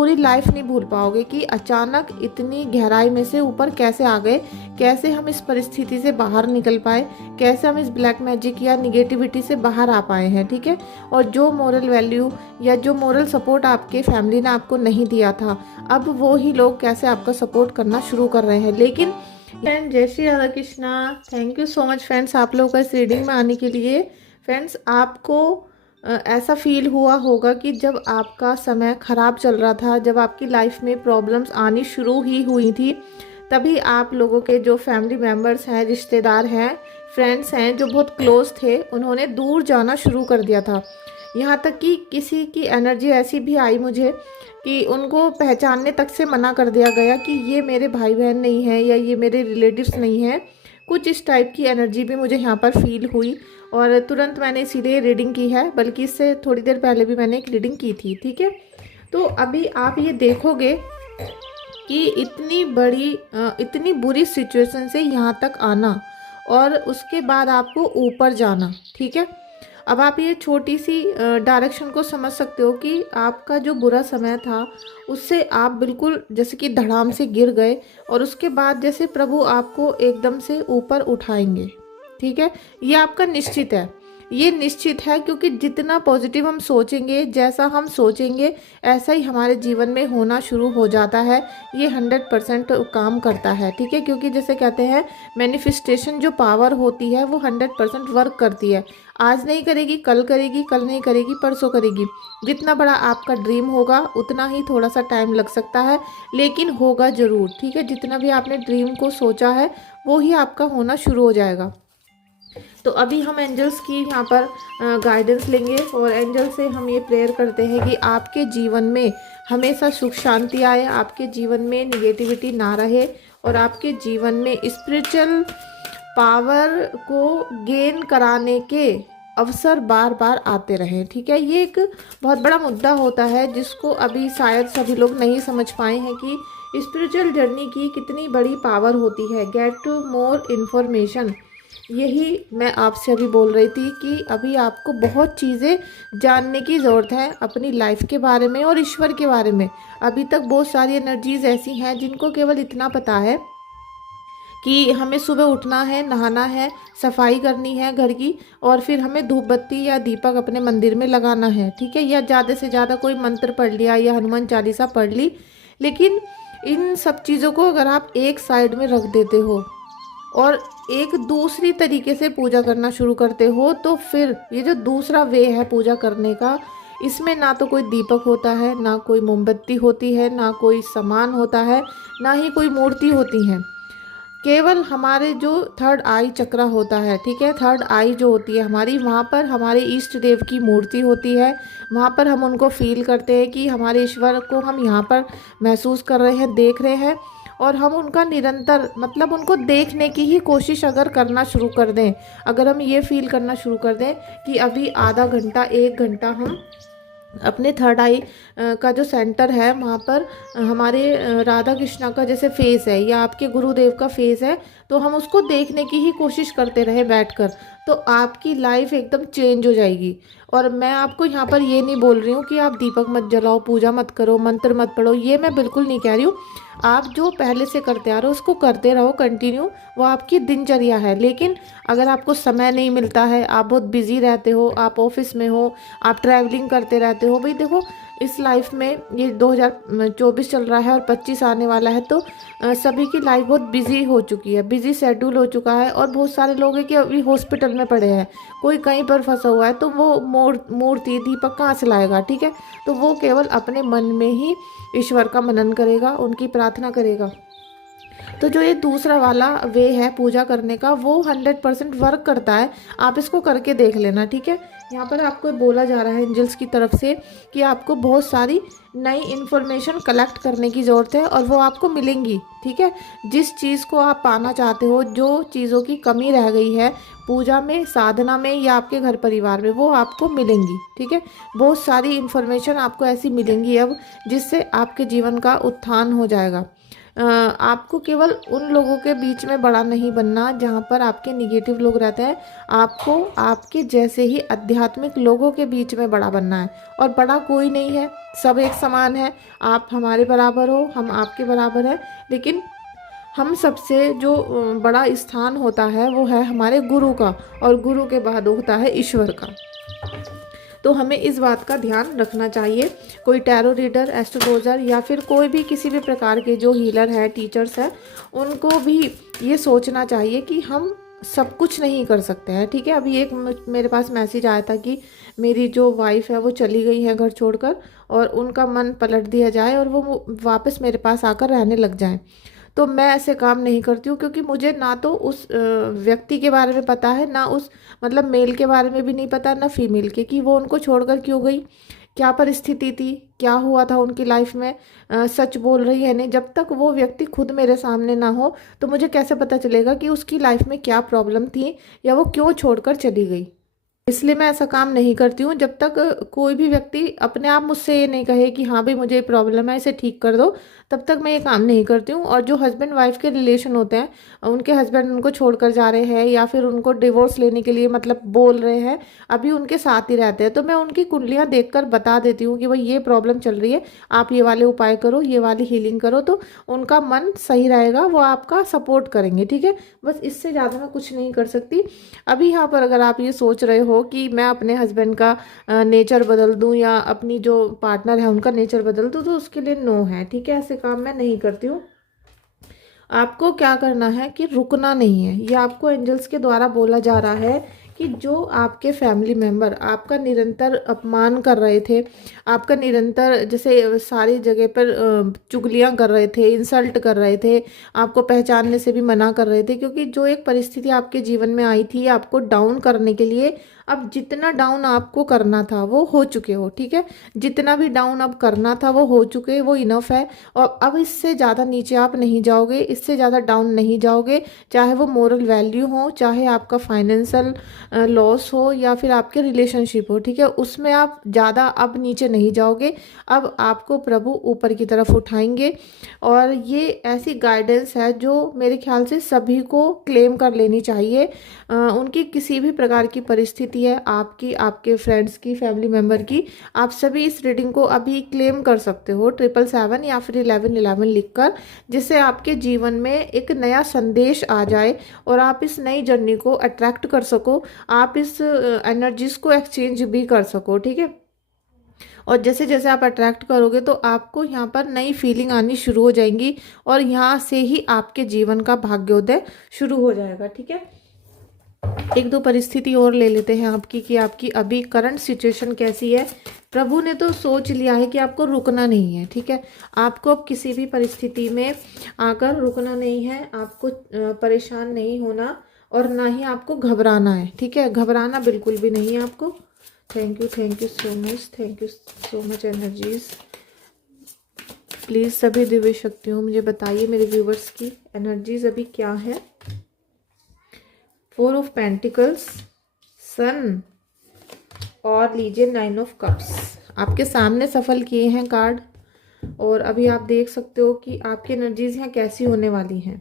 पूरी लाइफ नहीं भूल पाओगे कि अचानक इतनी गहराई में से ऊपर कैसे आ गए, कैसे हम इस परिस्थिति से बाहर निकल पाए, कैसे हम इस ब्लैक मैजिक या निगेटिविटी से बाहर आ पाए हैं। ठीक है, और जो मोरल वैल्यू या जो मोरल सपोर्ट आपके फैमिली ने आपको नहीं दिया था, अब वो ही लोग कैसे आपका सपोर्ट करना शुरू कर रहे हैं। लेकिन फ्रेंड, जय Shri Radha Krishna, thank you so much friends आप लोगों का इस रीडिंग में आने के लिए। फ्रेंड्स, आपको ऐसा फील हुआ होगा कि जब आपका समय ख़राब चल रहा था, जब आपकी लाइफ में प्रॉब्लम्स आनी शुरू ही हुई थी, तभी आप लोगों के जो फैमिली मेम्बर्स हैं, रिश्तेदार हैं, फ्रेंड्स हैं, जो बहुत क्लोज थे, उन्होंने दूर जाना शुरू कर दिया था। यहाँ तक कि किसी की एनर्जी ऐसी भी आई मुझे कि उनको पहचानने तक से मना कर दिया गया कि ये मेरे भाई बहन नहीं हैं या ये मेरे रिलेटिव्स नहीं हैं। कुछ इस टाइप की एनर्जी भी मुझे यहाँ पर फील हुई और तुरंत मैंने इसीलिए रीडिंग की है, बल्कि इससे थोड़ी देर पहले भी मैंने एक रीडिंग की थी। ठीक है, तो अभी आप ये देखोगे कि इतनी बुरी सिचुएशन से यहाँ तक आना और उसके बाद आपको ऊपर जाना। ठीक है, अब आप ये छोटी सी डायरेक्शन को समझ सकते हो कि आपका जो बुरा समय था उससे आप बिल्कुल जैसे कि धड़ाम से गिर गए और उसके बाद जैसे प्रभु आपको एकदम से ऊपर उठाएंगे। ठीक है, ये आपका निश्चित है, ये निश्चित है, क्योंकि जितना पॉजिटिव हम सोचेंगे, जैसा हम सोचेंगे, ऐसा ही हमारे जीवन में होना शुरू हो जाता है। ये 100% काम करता है। ठीक है, क्योंकि जैसे कहते हैं मैनिफेस्टेशन जो पावर होती है वो 100% वर्क करती है। आज नहीं करेगी, कल करेगी, कल नहीं करेगी, परसों करेगी। जितना बड़ा आपका ड्रीम होगा उतना ही थोड़ा सा टाइम लग सकता है, लेकिन होगा ज़रूर। ठीक है, जितना भी आपने ड्रीम को सोचा है वो ही आपका होना शुरू हो जाएगा। तो अभी हम एंजल्स की यहाँ पर गाइडेंस लेंगे और एंजल से हम ये प्रेयर करते हैं कि आपके जीवन में हमेशा सुख शांति आए, आपके जीवन में निगेटिविटी ना रहे और आपके जीवन में स्पिरिचुअल पावर को गेन कराने के अवसर बार बार आते रहें। ठीक है, ये एक बहुत बड़ा मुद्दा होता है जिसको अभी शायद सभी लोग नहीं समझ पाए हैं कि स्पिरिचुअल जर्नी की कितनी बड़ी पावर होती है। गेट टू मोर इन्फॉर्मेशन, यही मैं आपसे अभी बोल रही थी कि अभी आपको बहुत चीज़ें जानने की ज़रूरत है अपनी लाइफ के बारे में और ईश्वर के बारे में। अभी तक बहुत सारी एनर्जीज ऐसी हैं जिनको केवल इतना पता है कि हमें सुबह उठना है, नहाना है, सफाई करनी है घर की और फिर हमें धूप बत्ती या दीपक अपने मंदिर में लगाना है। ठीक है, या ज़्यादा से ज़्यादा कोई मंत्र पढ़ लिया या हनुमान चालीसा पढ़ ली। लेकिन इन सब चीज़ों को अगर आप एक साइड में रख देते हो और एक दूसरी तरीके से पूजा करना शुरू करते हो, तो फिर ये जो दूसरा वे है पूजा करने का, इसमें ना तो कोई दीपक होता है, ना कोई मोमबत्ती होती है, ना कोई सामान होता है, ना ही कोई मूर्ति होती है। केवल हमारे जो थर्ड आई चक्र होता है, ठीक है, थर्ड आई जो होती है हमारी, वहाँ पर हमारे इष्ट देव की मूर्ति होती है। वहाँ पर हम उनको फील करते हैं कि हमारे ईश्वर को हम यहाँ पर महसूस कर रहे हैं, देख रहे हैं और हम उनका निरंतर मतलब उनको देखने की ही कोशिश अगर करना शुरू कर दें, अगर हम ये फील करना शुरू कर दें कि अभी आधा घंटा 1 घंटा हम अपने थर्ड आई का जो सेंटर है वहाँ पर हमारे राधा कृष्णा का जैसे फेस है या आपके गुरुदेव का फेस है, तो हम उसको देखने की ही कोशिश करते रहे बैठकर, तो आपकी लाइफ एकदम चेंज हो जाएगी। और मैं आपको यहाँ पर ये नहीं बोल रही हूँ कि आप दीपक मत जलाओ, पूजा मत करो, मंत्र मत पढ़ो, ये मैं बिल्कुल नहीं कह रही हूँ। आप जो पहले से करते आ रहे हो उसको करते रहो कंटिन्यू, वो आपकी दिनचर्या है। लेकिन अगर आपको समय नहीं मिलता है, आप बहुत बिजी रहते हो, आप ऑफिस में हो, आप ट्रैवलिंग करते रहते हो, भाई देखो इस लाइफ में ये 2024 चल रहा है और 25 आने वाला है, तो सभी की लाइफ बहुत बिजी हो चुकी है, बिजी शेड्यूल हो चुका है और बहुत सारे लोग हैं कि अभी हॉस्पिटल में पड़े हैं, कोई कहीं पर फंसा हुआ है, तो वो मूर्ति दीपक कहाँ से लाएगा। ठीक है, तो वो केवल अपने मन में ही ईश्वर का मनन करेगा, उनकी प्रार्थना करेगा। तो जो ये दूसरा वाला वे है पूजा करने का, वो 100% वर्क करता है, आप इसको करके देख लेना। ठीक है, यहाँ पर आपको बोला जा रहा है एंजल्स की तरफ से कि आपको बहुत सारी नई इन्फॉर्मेशन कलेक्ट करने की ज़रूरत है और वो आपको मिलेंगी। ठीक है, जिस चीज़ को आप पाना चाहते हो, जो चीज़ों की कमी रह गई है पूजा में, साधना में या आपके घर परिवार में, वो आपको मिलेंगी। ठीक है, बहुत सारी इन्फॉर्मेशन आपको ऐसी मिलेंगी अब जिससे आपके जीवन का उत्थान हो जाएगा। आपको केवल उन लोगों के बीच में बड़ा नहीं बनना जहाँ पर आपके निगेटिव लोग रहते हैं। आपको आपके जैसे ही आध्यात्मिक लोगों के बीच में बड़ा बनना है, और बड़ा कोई नहीं है, सब एक समान है। आप हमारे बराबर हो, हम आपके बराबर हैं, लेकिन हम सबसे जो बड़ा स्थान होता है वो है हमारे गुरु का, और गुरु के बाद होता है ईश्वर का। तो हमें इस बात का ध्यान रखना चाहिए। कोई टैरो रीडर, एस्ट्रोलॉजर या फिर कोई भी किसी भी प्रकार के जो हीलर है, टीचर्स हैं, उनको भी ये सोचना चाहिए कि हम सब कुछ नहीं कर सकते हैं। ठीक है, अभी एक मेरे पास मैसेज आया था कि मेरी जो वाइफ है वो चली गई है घर छोड़कर, और उनका मन पलट दिया जाए और वो वापस मेरे पास आकर रहने लग जाएं। तो मैं ऐसे काम नहीं करती हूँ, क्योंकि मुझे ना तो उस व्यक्ति के बारे में पता है, ना उस मतलब मेल के बारे में भी नहीं पता, ना फीमेल के, कि वो उनको छोड़कर क्यों गई, क्या परिस्थिति थी, क्या हुआ था उनकी लाइफ में, सच बोल रही है नहीं। जब तक वो व्यक्ति खुद मेरे सामने ना हो तो मुझे कैसे पता चलेगा कि उसकी लाइफ में क्या प्रॉब्लम थी या वो क्यों छोड़कर चली गई। इसलिए मैं ऐसा काम नहीं करती हूँ। जब तक कोई भी व्यक्ति अपने आप मुझसे ये नहीं कहे कि हाँ भाई मुझे ये प्रॉब्लम है, इसे ठीक कर दो, तब तक मैं ये काम नहीं करती हूँ। और जो हस्बैंड वाइफ के रिलेशन होते हैं, उनके हस्बैंड उनको छोड़कर जा रहे हैं या फिर उनको डिवोर्स लेने के लिए मतलब बोल रहे हैं, अभी उनके साथ ही रहते हैं, तो मैं उनकी कुंडलियाँ देखकर बता देती हूँ कि भाई ये प्रॉब्लम चल रही है, आप ये वाले उपाय करो, ये वाली हीलिंग करो, तो उनका मन सही रहेगा, वो आपका सपोर्ट करेंगे। ठीक है, बस इससे ज़्यादा मैं कुछ नहीं कर सकती। अभी यहाँ पर अगर आप ये सोच रहे हो कि मैं अपने हस्बैंड का नेचर बदल दूं या अपनी जो पार्टनर है उनका नेचर बदल दूं, तो उसके लिए नो है। ठीक है, ऐसे काम मैं नहीं करती हूँ। आपको क्या करना है कि रुकना नहीं है। ये आपको एंजल्स के द्वारा बोला जा रहा है कि जो आपके फैमिली मेम्बर आपका निरंतर अपमान कर रहे थे, आपका निरंतर जैसे सारी जगह पर चुगलियां कर रहे थे, इंसल्ट कर रहे थे, आपको पहचानने से भी मना कर रहे थे, क्योंकि जो एक परिस्थिति आपके जीवन में आई थी आपको डाउन करने के लिए, अब जितना डाउन आपको करना था वो हो चुके हो। ठीक है, जितना भी डाउन अब करना था वो हो चुके, वो इनफ है। और अब इससे ज़्यादा नीचे आप नहीं जाओगे, इससे ज़्यादा डाउन नहीं जाओगे, चाहे वो मोरल वैल्यू हो, चाहे आपका फाइनेंशियल लॉस हो, या फिर आपके रिलेशनशिप हो। ठीक है, उसमें आप ज़्यादा अब नीचे नहीं जाओगे। अब आपको प्रभु ऊपर की तरफ उठाएंगे, और ये ऐसी गाइडेंस है जो मेरे ख्याल से सभी को क्लेम कर लेनी चाहिए। उनकी किसी भी प्रकार की परिस्थिति है, आपकी, आपके फ्रेंड्स की, फैमिली मेम्बर की, आप सभी इस रीडिंग को अभी क्लेम कर सकते हो 777 या फिर 1111 लिखकर, जिससे आपके जीवन में एक नया संदेश आ जाए और आप इस नई जर्नी को अट्रैक्ट कर सको, आप इस एनर्जीज को एक्सचेंज भी कर सको। ठीक है, और जैसे जैसे आप अट्रैक्ट करोगे तो आपको यहाँ पर नई फीलिंग आनी शुरू हो जाएंगी, और यहाँ से ही आपके जीवन का भाग्योदय शुरू हो जाएगा। ठीक है, एक दो परिस्थिति और ले लेते हैं आपकी, कि आपकी अभी करंट सिचुएशन कैसी है। प्रभु ने तो सोच लिया है कि आपको रुकना नहीं है। ठीक है, आपको अब किसी भी परिस्थिति में आकर रुकना नहीं है, आपको परेशान नहीं होना, और ना ही आपको घबराना है। ठीक है, घबराना बिल्कुल भी नहीं है आपको। Thank you so much, thank you so much energies. Please सभी दिव्य शक्तियों मुझे बताइए मेरे व्यूवर्स की एनर्जीज अभी क्या है। 4 ऑफ पेंटिकल्स, सन, और लीजिए 9 ऑफ कप्स। आपके सामने सफल किए हैं कार्ड, और अभी आप देख सकते हो कि आपकी एनर्जीज यहाँ कैसी होने वाली हैं।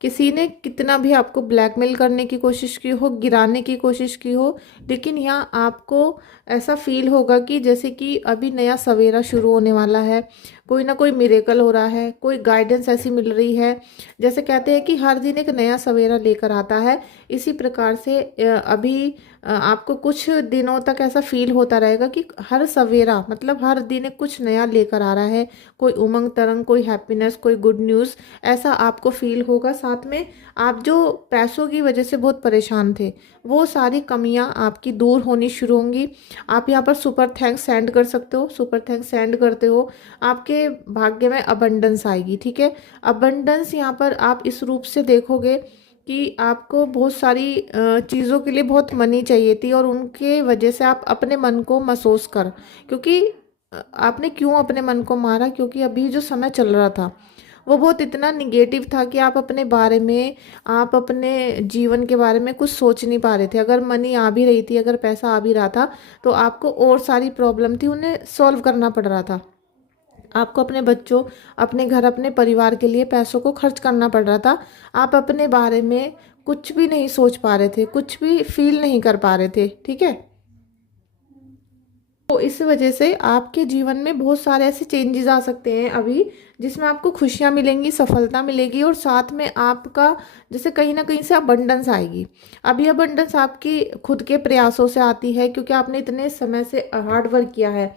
किसी ने कितना भी आपको ब्लैकमेल करने की कोशिश की हो, गिराने की कोशिश की हो, लेकिन यहाँ आपको ऐसा फील होगा कि जैसे कि अभी नया सवेरा शुरू होने वाला है, कोई ना कोई मिरेकल हो रहा है, कोई गाइडेंस ऐसी मिल रही है। जैसे कहते हैं कि हर दिन एक नया सवेरा लेकर आता है, इसी प्रकार से अभी आपको कुछ दिनों तक ऐसा फील होता रहेगा कि हर सवेरा मतलब हर दिन एक कुछ नया लेकर आ रहा है, कोई उमंग तरंग, कोई हैप्पीनेस, कोई गुड न्यूज़, ऐसा आपको फील होगा। साथ में आप जो पैसों की वजह से बहुत परेशान थे, वो सारी कमियां आपकी दूर होनी शुरू होंगी। आप यहाँ पर सुपर थैंक्स सेंड कर सकते हो, सुपर थैंक्स सेंड करते हो, आपके भाग्य में अबंडेंस आएगी। ठीक है, अबंडेंस यहाँ पर आप इस रूप से देखोगे कि आपको बहुत सारी चीज़ों के लिए बहुत मनी चाहिए थी, और उनके वजह से आप अपने मन को महसूस कर, क्योंकि आपने क्यों अपने मन को मारा, क्योंकि अभी जो समय चल रहा था वो बहुत इतना निगेटिव था कि आप अपने बारे में, आप अपने जीवन के बारे में कुछ सोच नहीं पा रहे थे। अगर मनी आ भी रही थी, अगर पैसा आ भी रहा था, तो आपको और सारी प्रॉब्लम थी, उन्हें सॉल्व करना पड़ रहा था। आपको अपने बच्चों, अपने घर, अपने परिवार के लिए पैसों को खर्च करना पड़ रहा था। आप अपने बारे में कुछ भी नहीं सोच पा रहे थे, कुछ भी फील नहीं कर पा रहे थे, ठीक है। तो इस वजह से आपके जीवन में बहुत सारे ऐसे चेंजेस आ सकते हैं अभी, जिसमें आपको खुशियां मिलेंगी, सफलता मिलेगी, और साथ में आपका जैसे कहीं ना कहीं से अबंडेंस आएगी। अब ये अबंडेंस आपकी खुद के प्रयासों से आती है, क्योंकि आपने इतने समय से हार्ड वर्क किया है।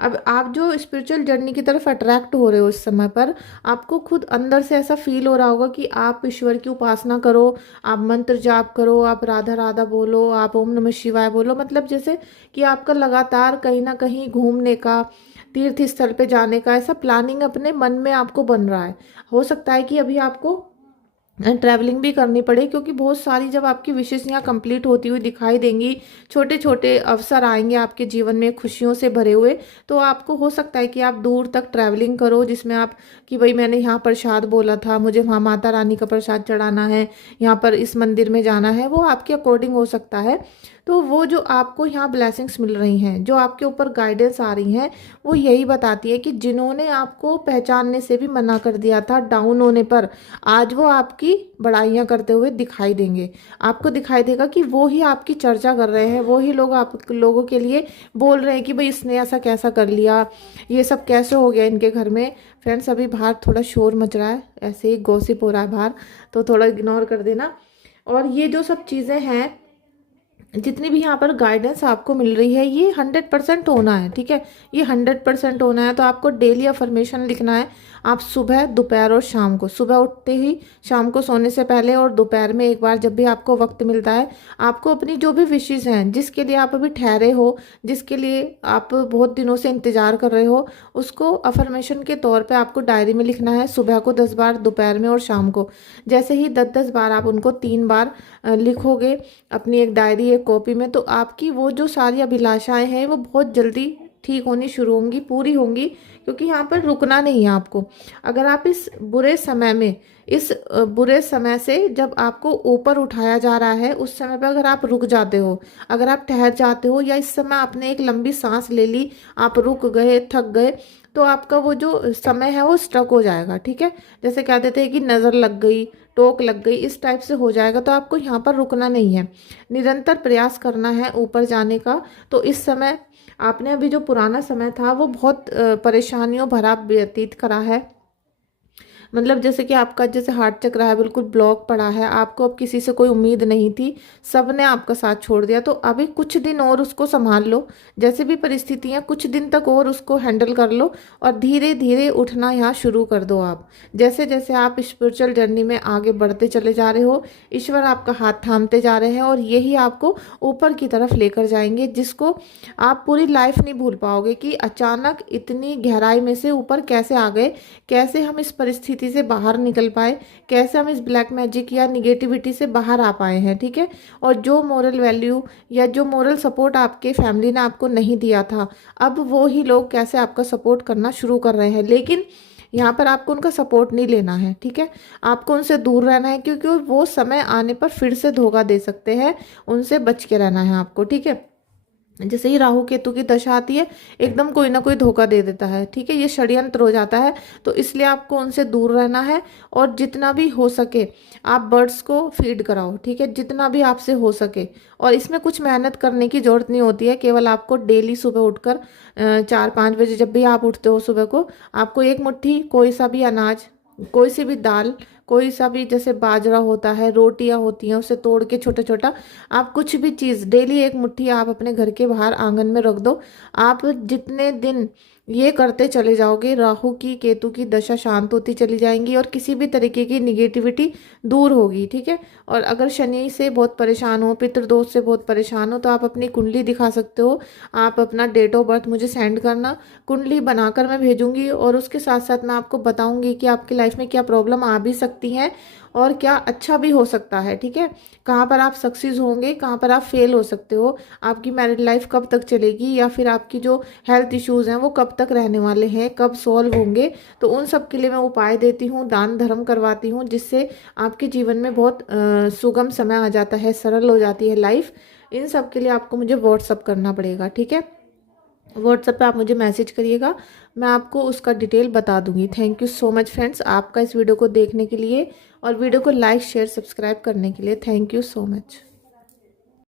अब आप जो स्पिरिचुअल जर्नी की तरफ अट्रैक्ट हो रहे हो इस समय पर, आपको खुद अंदर से ऐसा फील हो रहा होगा कि आप ईश्वर की उपासना करो, आप मंत्र जाप करो, आप राधा राधा बोलो, आप ओम नमः शिवाय बोलो। मतलब जैसे कि आपका लगातार कहीं ना कहीं घूमने का, तीर्थ स्थल पे जाने का ऐसा प्लानिंग अपने मन में आपको बन रहा है। हो सकता है कि अभी आपको ट्रैवलिंग भी करनी पड़े, क्योंकि बहुत सारी जब आपकी विशेष यहाँ कंप्लीट होती हुई दिखाई देंगी, छोटे छोटे अवसर आएंगे आपके जीवन में खुशियों से भरे हुए, तो आपको हो सकता है कि आप दूर तक ट्रैवलिंग करो, जिसमें आप कि भाई मैंने यहाँ प्रसाद बोला था, मुझे वहाँ माता रानी का प्रसाद चढ़ाना है, यहाँ पर इस मंदिर में जाना है, वो आपके अकॉर्डिंग हो सकता है। तो वो जो आपको यहाँ ब्लेसिंग्स मिल रही हैं, जो आपके ऊपर गाइडेंस आ रही हैं, वो यही बताती है कि जिन्होंने आपको पहचानने से भी मना कर दिया था डाउन होने पर, आज वो आपकी बड़ाइयाँ करते हुए दिखाई देंगे। आपको दिखाई देगा कि वो ही आपकी चर्चा कर रहे हैं, वो ही लोग आप लोगों के लिए बोल रहे हैं कि भाई इसने ऐसा कैसा कर लिया, ये सब कैसे हो गया इनके घर में। फ्रेंड्स, अभी बाहर थोड़ा शोर मच रहा है, ऐसे ही गॉसिप हो रहा है बाहर, तो थोड़ा इग्नोर कर देना। और ये जो सब चीज़ें हैं, जितनी भी यहाँ पर गाइडेंस आपको मिल रही है, ये 100% होना है, ठीक है। ये 100% होना है। तो आपको डेली अफर्मेशन लिखना है। आप सुबह, दोपहर और शाम को, सुबह उठते ही, शाम को सोने से पहले और दोपहर में एक बार, जब भी आपको वक्त मिलता है, आपको अपनी जो भी विशेष हैं, जिसके लिए आप अभी ठहरे हो, जिसके लिए आप बहुत दिनों से इंतजार कर रहे हो, उसको अफर्मेशन के तौर पे आपको डायरी में लिखना है। सुबह को 10 बार, दोपहर में और शाम को। जैसे ही 10-10 बार आप उनको 3 बार लिखोगे अपनी एक डायरी, एक कॉपी में, तो आपकी वो जो सारी अभिलाषाएं हैं वो बहुत जल्दी ठीक होनी शुरू होंगी, पूरी होंगी। क्योंकि यहाँ पर रुकना नहीं है आपको। अगर आप इस बुरे समय में, इस बुरे समय से जब आपको ऊपर उठाया जा रहा है, उस समय पर अगर आप रुक जाते हो, अगर आप ठहर जाते हो, या इस समय आपने एक लंबी सांस ले ली, आप रुक गए, थक गए, तो आपका वो जो समय है वो स्ट्रक हो जाएगा, ठीक है। जैसे कहते थे कि नज़र लग गई, टोक लग गई, इस टाइप से हो जाएगा। तो आपको यहाँ पर रुकना नहीं है, निरंतर प्रयास करना है ऊपर जाने का। तो इस समय आपने अभी जो पुराना समय था वो बहुत परेशानियों भरा व्यतीत करा है। मतलब जैसे कि आपका जैसे हार्ट चक्र है बिल्कुल ब्लॉक पड़ा है, आपको अब किसी से कोई उम्मीद नहीं थी, सबने आपका साथ छोड़ दिया। तो अभी कुछ दिन और उसको संभाल लो, जैसे भी परिस्थितियाँ, कुछ दिन तक और उसको हैंडल कर लो, और धीरे धीरे उठना यहाँ शुरू कर दो। आप जैसे जैसे आप स्पिरिचुअल जर्नी में आगे बढ़ते चले जा रहे हो, ईश्वर आपका हाथ थामते जा रहे हैं, और यही आपको ऊपर की तरफ लेकर जाएंगे, जिसको आप पूरी लाइफ नहीं भूल पाओगे कि अचानक इतनी गहराई में से ऊपर कैसे आ गए, कैसे हम इस परिस्थिति से बाहर निकल पाए, कैसे हम इस ब्लैक मैजिक या निगेटिविटी से बाहर आ पाए हैं, ठीक है। और जो मोरल वैल्यू या जो मोरल सपोर्ट आपके फैमिली ने आपको नहीं दिया था, अब वो ही लोग कैसे आपका सपोर्ट करना शुरू कर रहे हैं। लेकिन यहाँ पर आपको उनका सपोर्ट नहीं लेना है, ठीक है। आपको उनसे दूर रहना है, क्योंकि वो समय आने पर फिर से धोखा दे सकते हैं। उनसे बच के रहना है आपको, ठीक है। जैसे ही राहु केतु की दशा आती है, एकदम कोई ना कोई धोखा दे देता है, ठीक है, ये षड्यंत्र हो जाता है। तो इसलिए आपको उनसे दूर रहना है, और जितना भी हो सके आप बर्ड्स को फीड कराओ, ठीक है, जितना भी आपसे हो सके। और इसमें कुछ मेहनत करने की जरूरत नहीं होती है, केवल आपको डेली सुबह उठकर 4-5 बजे जब भी आप उठते हो सुबह को, आपको एक मुट्ठी कोई सा भी अनाज, कोई सी भी दाल, कोई सा भी, जैसे बाजरा होता है, रोटियां होती हैं, उसे तोड़ के छोटा छोटा, आप कुछ भी चीज़ डेली एक मुट्ठी आप अपने घर के बाहर आंगन में रख दो। आप जितने दिन ये करते चले जाओगे, राहु की केतु की दशा शांत होती चली जाएंगी, और किसी भी तरीके की निगेटिविटी दूर होगी, ठीक है। और अगर शनि से बहुत परेशान हो, पितृदोष से बहुत परेशान हो, तो आप अपनी कुंडली दिखा सकते हो। आप अपना डेट ऑफ बर्थ मुझे सेंड करना, कुंडली बनाकर मैं भेजूंगी, और उसके साथ साथ मैं आपको बताऊंगी कि आपकी लाइफ में क्या प्रॉब्लम आ भी सकती है और क्या अच्छा भी हो सकता है, ठीक है। कहाँ पर आप सक्सेस होंगे, कहाँ पर आप फेल हो सकते हो, आपकी मैरिड लाइफ कब तक चलेगी, या फिर आपकी जो हेल्थ इश्यूज़ हैं वो कब तक रहने वाले हैं, कब सॉल्व होंगे। तो उन सब के लिए मैं उपाय देती हूँ, दान धर्म करवाती हूँ, जिससे आपके जीवन में बहुत सुगम समय आ जाता है, सरल हो जाती है लाइफ। इन सब के लिए आपको मुझे व्हाट्सअप करना पड़ेगा, ठीक है। व्हाट्सएप पे आप मुझे मैसेज करिएगा, मैं आपको उसका डिटेल बता दूंगी। Thank you so much friends, आपका इस वीडियो को देखने के लिए और वीडियो को लाइक शेयर सब्सक्राइब करने के लिए। Thank you so much.